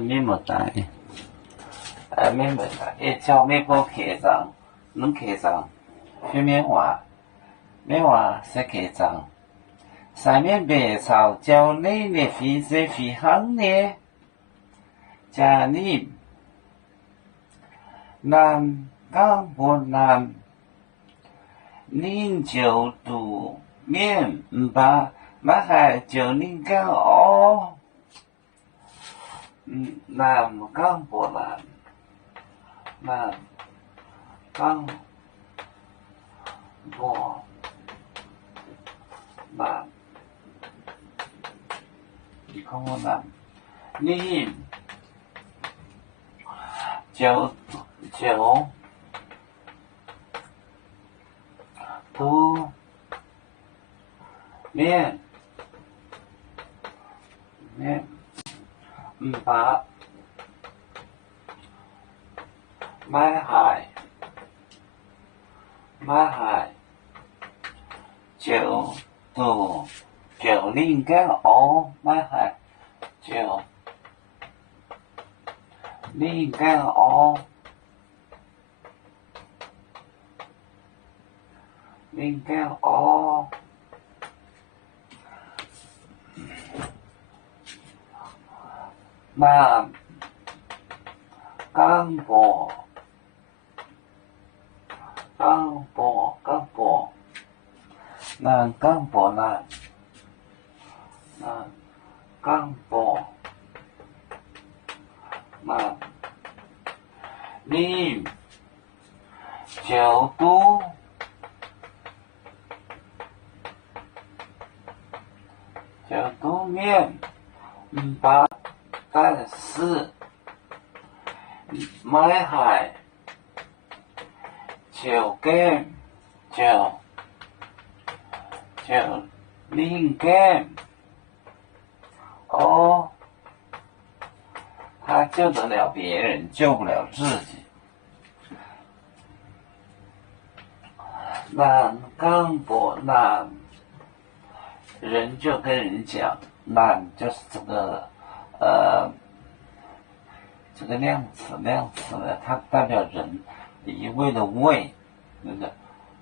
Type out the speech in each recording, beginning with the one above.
面膜带，面膜带，一叫面包客栈，能客栈，去面话，面话是客栈，上面白草叫你的飞在飞航呢，家里南港不南，您就读面吧，那还就您讲哦。南港不南，南港不南，你看我南，你就读面把买海就读就应该哦买海就应该哦应该哦南港博南港博南港博南你就读面把但是买海就跟就应该哦，他救得了别人，救不了自己。南港不南，人就跟人讲，南就是这个这个量词呢，它代表人一味的味，那个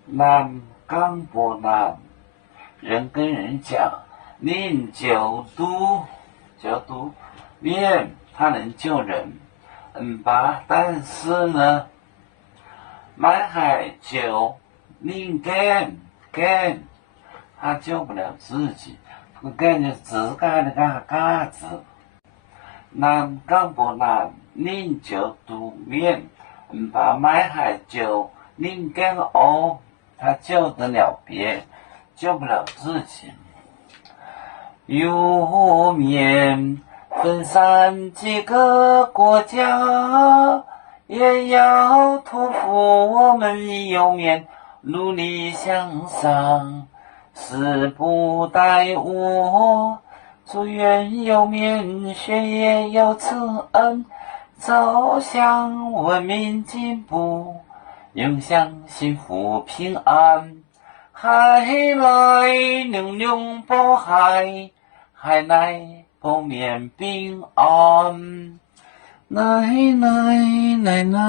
南港不南，人跟人讲，您就读面，它能救人，吧，但是呢，买海就您跟，他救不了自己，这个跟就是自家的嘎子。南港不南，您就读面，把买海就您跟哦，他救得了别人，救不了自己。油面分散几个国家，也要托付我们油面努力向上，时不待我，祝愿油面学业有慈恩，走向文明进步，永享幸福平安。海来牛牛保海，海来保面平安。奶奶。